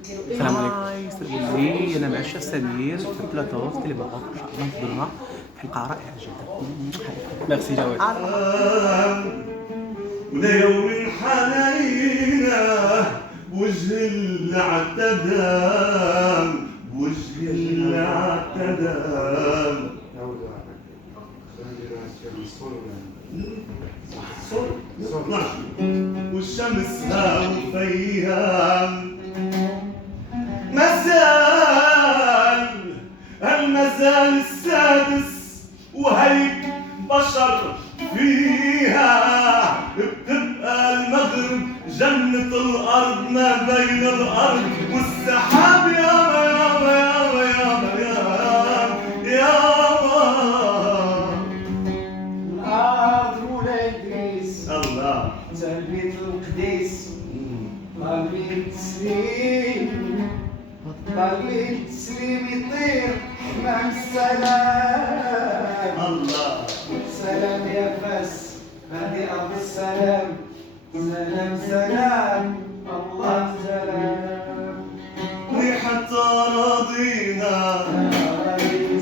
السلام عليكم. سيرفيزي انا مع الشيف سمير في بلاطو في تلفزيون ان شاء الله نفضلها حلقه رائعه جدا. ميرسي جواد. ولا يوم حنينه بوجه العتدام بوجه العتدام والشمس وفيها المازال السادس وهيك بشر فيها بتبقى المغرب جنة الأرض ما بين الأرض والسحاب يابا يابا يابا يابا يابا يابا الأرض مولاي إدريس الله تا البيت القديس طالبين التسليم طالبين التسليم يطير حمام السلام الله سلام يا فاس هذه أرض السلام سلام سلام الله سلام ريحة أراضينا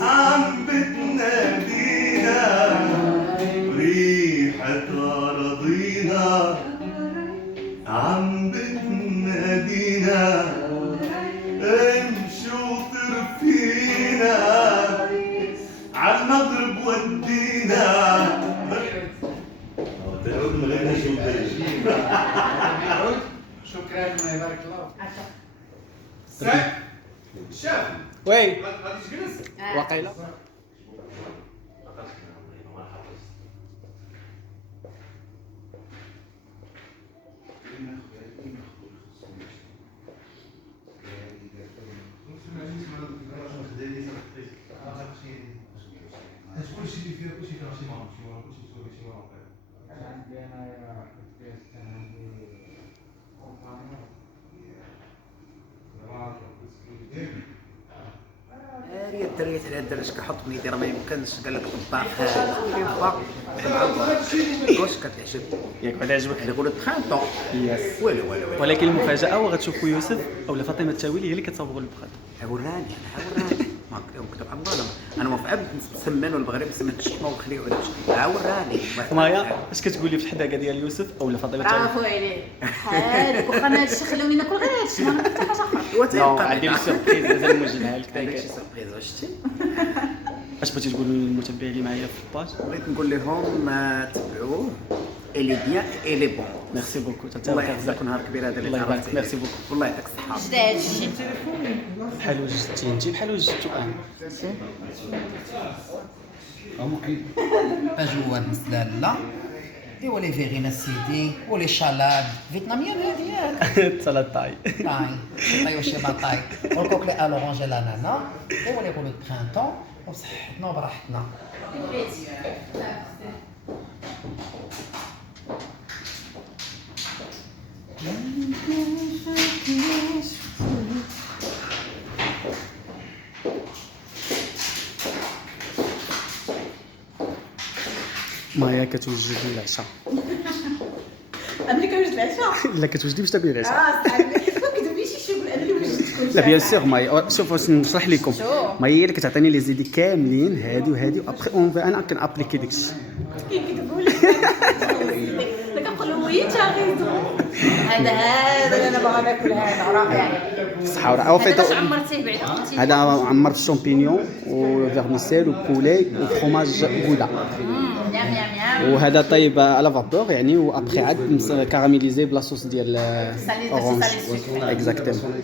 عم بتنادينا ريحة أراضينا عم بتنادينا امشوا طرفينا عالمغرب ودينا شكرا الله يبارك الله شاف وي غادي تجلس واقيلا كلشي اللي فيها كلشي كان شي معروف كلشي مسوي شي معروف عندي أنا هي الدريات على الدرج كحط ميدي راه ما يمكنش قال لك طباخ واش كتعجب ياك بعد عجبك اللي يقولوا برانتون يس. والو والو والو ولكن المفاجاه وغتشوفوا يوسف اولا فاطمه التاويلي هي اللي كتصاوبوا البخات. وراني ما كتب على الله انا موافق نسمن والمغرب نسمن الشيمه ونخليه وداك الشيء عوراني مايا اش كتقولي في الحداقه ديال يوسف اولا فاطمه التاويلي؟ برافو عليك حالك واخا ما هادشي خلوني ناكل غير هادشي ما ناكل حتى حاجه اخرى. لا عندي لك سوربريز لازم نوجدها لك عندك داك. شي سوربريز واش شتي اش بغيتي تقول للمتابعين اللي معايا في الباج؟ بغيت نقول لهم ما تبعوه الي بيان الي بون ميرسي بوكو الله يحفظك نهار كبير هذا اللي الله يبارك. تعرفتي ميرسي بوكو. والله يعطيك الصحه جدا هادشي بحال وجدتي انت بحال وجدتو انا. أجوا المسلالة ايوا لي فيغينا سيدي ولي شالاد فيتناميين هادي ياك سلطه طاي. طاي وشي باطاي والكوكلي الورانج الانانا ايوا لي يقولوا برانتون وصحتنا وبراحتنا مايا كتوجد لي العشاء. انا اللي كنوجد العشاء لا كتوجدي باش تاكلي العشاء. صاحبي كتب لي شي شغل انا اللي وجدت كلشي. لا بيان سور مايا شوف واش نشرح لكم. شوف. مايا هي اللي كتعطيني لي زيدي كاملين هادي وهادي وابخي انا كنابليكي داكشي. كيكتبوا لي داك كنقول لهم وي انت غيظبط هذا اللي انا باغا ناكل هذا رائع. الصحه والراحه. هذا اش عمرتيه بعدا قلتي هذا عمرت الشامبينيون وفيرميسيل وبولي وفرomage غودا. يام يام يام. وهذا طيب على فابور يعني وابخي عاد كاراميليزي بلا صوص ديال سالي اورانج. سالي سكر. اكزاكتومون.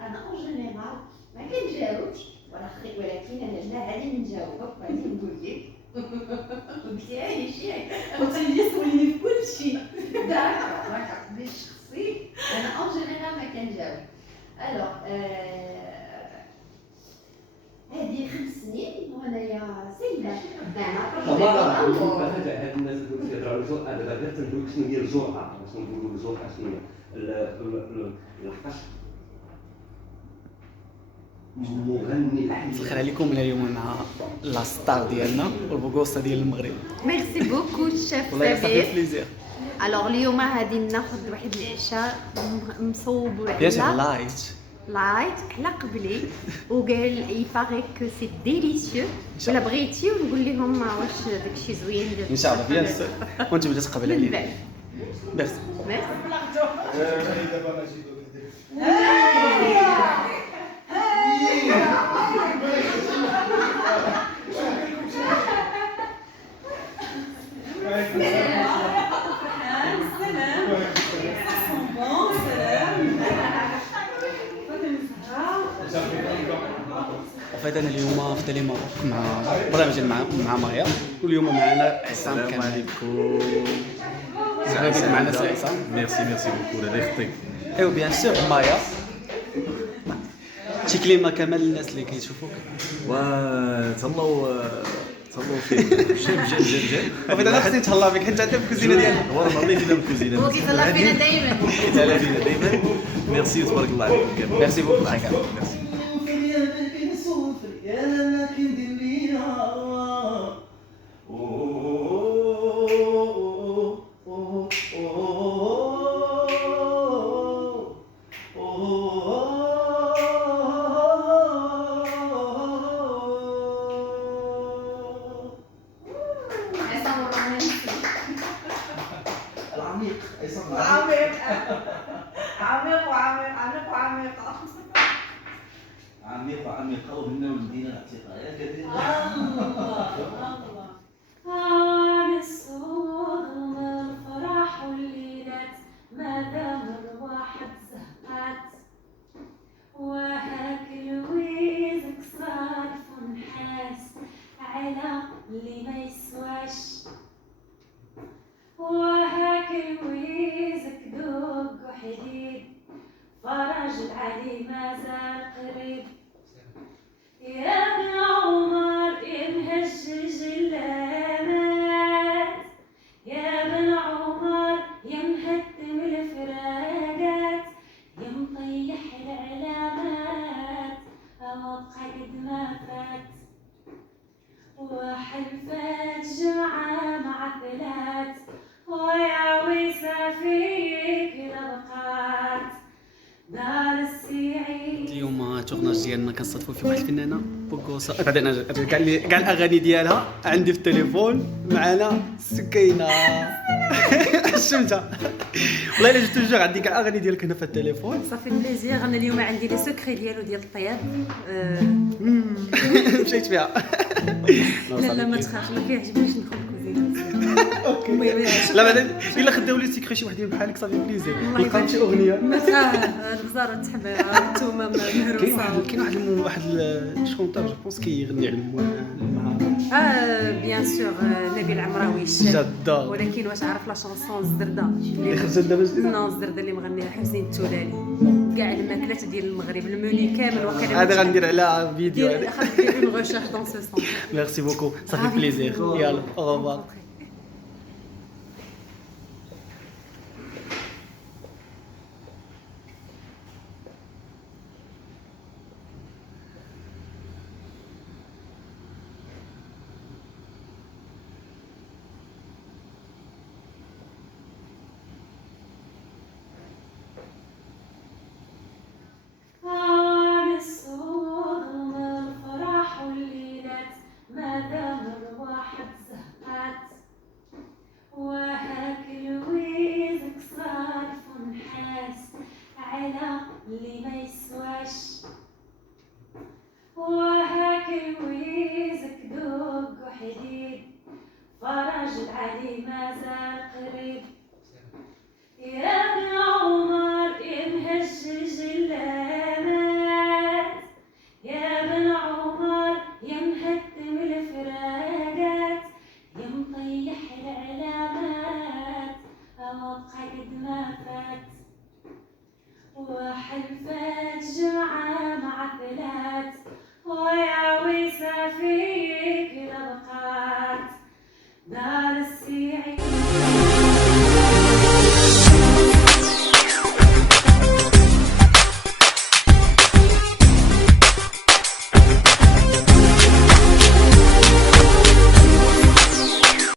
انا اون جينيرال ما كنجاوبش ولكن انا لا هذه نجاوبك وهذه نقول لك قلتي لي شي قلت لي سوليني في كل شيء داك ما كتقدريش شخصي انا اون جينيرال ما كنجاوب الوغ هذه 5 سنين وانايا سيده خدامه هاد الناس اللي كيهضروا الجرأة دابا غير تنقول لك شنو هي الجرأة، باش نقولوا الجرأة شنو هي لحقاش مغني الحين. سخر عليكم اليوم مع لا ستار ديالنا والبوغوسه ديال المغرب. ميرسي بوكو الشيف والله صافي سمير. بليزير. الوغ اليوم غادي ناخذ واحد العشاء مصوب بيان سور على لايت. لايت على قبلي، وقال يباغي كو سي ديليسيو. ولا بغيتي ونقول لهم واش داكشي زوين ديال ان شاء الله بيان سور وانت بدات تقبل من علينا. بعد. ميرسي. ميرسي. وفايت انا اليوم في تيلي ماروك مع برنامج مع مايا، واليوم معنا عصام كامل. السلام عليكم. مرحبا بك معنا سي عصام. ميرسي بوكو لا يخطيك. ايوا بيان سور مايا شي كلمه كامل للناس اللي كيشوفوك. تهلاو فيك جاب وفايت انا خصني نتهلا بك حيت انت في الكوزينه ديالنا. هو راه اللي فينا الكوزينه هو كيطلع فينا دائما. كيتهلا فينا دائما. ميرسي وتبارك الله عليكم كامل. ميرسي بوكو حاجه. ميرسي. عميقة وهنا ولدينا العتيقة يا كثير. عام الصوت الفرح والليلات ما دام الواحد زهقات، وهاك الويزك صار فنحاس على اللي ما يسواش، وهاك الويزك دوق وحديد فرج العلي ما زال قريب. يا ابن عمر يمهجج اللامات، يا ابن عمر يمهتم الفراقات، يمطيح العلامات أوقع قد ما فات، وحلفات جمعة مع ثلاث ويا ويسا فيك لبقات دار السعيد. اليوم التورناج ديالنا كنصادفوا فيه واحد الفنانه بوغوسه. بعدين كاع الاغاني ديالها عندي في التليفون. معنا سكينه شفتها والله الا جبت الجوع عندي كاع الاغاني ديالك هنا في التليفون. صافي بليزير. انا اليوم عندي لي سكري ديالو ديال الطياب. مشيت فيها. لا ما تخافش، ما كيعجبنيش ندخل الكوزينه. اوكي لا بعدين الا خداو لي سيكري شي وحدين بحالك صافي بليزير. الله نلقاو شي اغنيه. البزار والتحبيره والثومه مهروسه. كاين واحد الشونتور جو بونس كيغني على مع بيان سور نبيل عمراوي الشاب. جادور. ولكن واش عارف لا شونسون الزردة اللي خرجت دابا جديد؟ نو الزردة اللي مغنيها حسين التولالي. كاع الماكلات ديال المغرب الموني كامل وكان هذا غندير عليها فيديو. خاصك دير اون ريشيرش دون سو سون. ميرسي بوكو صافي بليزير. يلا او ريفوار. عام الصوت الفرح والليلات ما دام الواحد زهقات، وهاك الويزك صار فنحاس على اللي ما يسواش، وهاك الويزك دوق وحديد فرج العلي ما زال قريب.